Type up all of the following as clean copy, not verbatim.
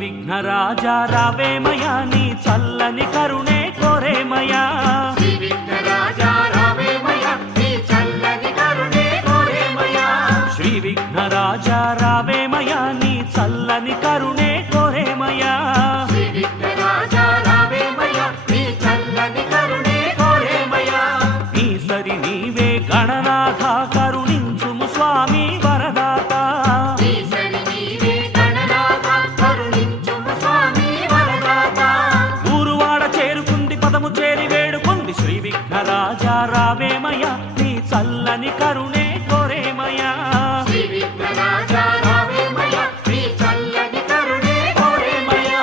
విఘ్నరాజా రావేమయా నీ చల్లని కరుణే కోరేమయా శ్రీ విఘ్నరాజా రావేమయా నీ చల్లని కరుణే కోరేమయా శ్రీ విఘ్నరాజా రావేమయా నీ చల్లని కరుణే కోరేమయా శ్రీ విఘ్నరాజా రావేమయా నీ చల్లని కరుణే కోరేమయా నీ సరి నీవే గణనాథ కరుణించుము స్వామి వరదాత ఈశ్వరి నీవే గణనాథ కరుణించుము స్వామి వరదాత ఊరువాడ చేరుకుంది పదము చేరి వేడుకుంది శ్రీ విఘ్నరాజా రావేమయా నీ చల్లని కరుణే కోరేమయా శ్రీ విఘ్నరాజా రావేమయా నీ చల్లని కరుణే కోరేమయా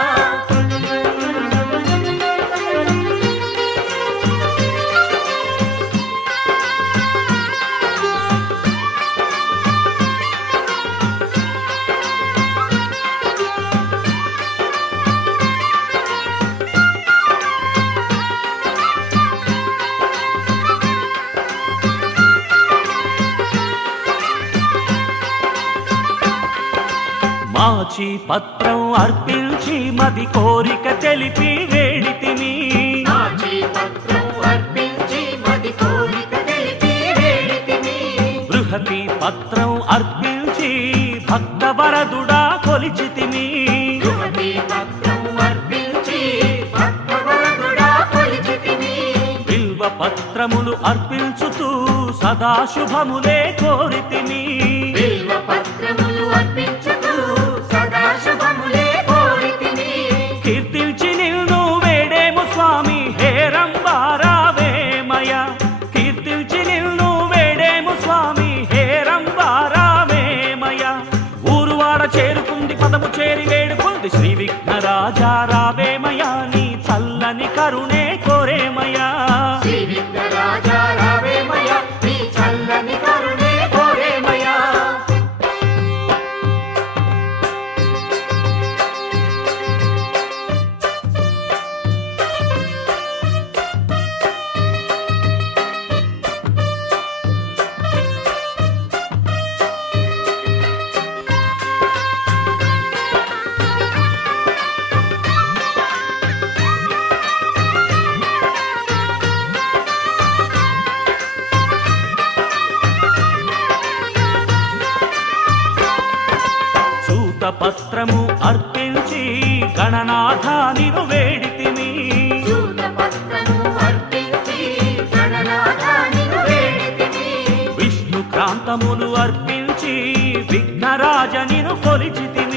మాచి పత్రం అర్పించి మది కోరిక తెలిపి వేడితిని నాచి పత్రం అర్పించి మది కోరిక తెలిపి వేడితిని బృహతి పత్రం అర్పించి భక్తవరదుడా కొలిచితిని బృహతి పత్రం అర్పించి భక్తవరదుడా కొలిచితిని బిల్వ పత్రములు అర్పించుతూ సదాశుభములే కోరితిని బిల్వ పత్రములు అర్పించుతూ సదాశుభములే కోరితిని కీర్తించి నిన్ను వేడేము స్వామి హేరంబారావేమయ కీర్తించి నిన్ను వేడేము స్వామి హేరంబారావేమయ ఊరువాడ చేరుకుంది పదము చేరి వేడుకుంది శ్రీ విఘ్నరాజా రావేమయా నీ చల్లని కరుణే కోరేమయా శ్రీ విఘ్నరాజా రావేమయా నీ చల్లని కరుణే కోరేమయా పత్రము అర్పించి గణనాథానిను వేడితిని పత్రము అర్పించి గణనాథానిను వేడితిని విష్ణు క్రాంతములు అర్పించి విఘ్నరాజనిను కొలిచితిని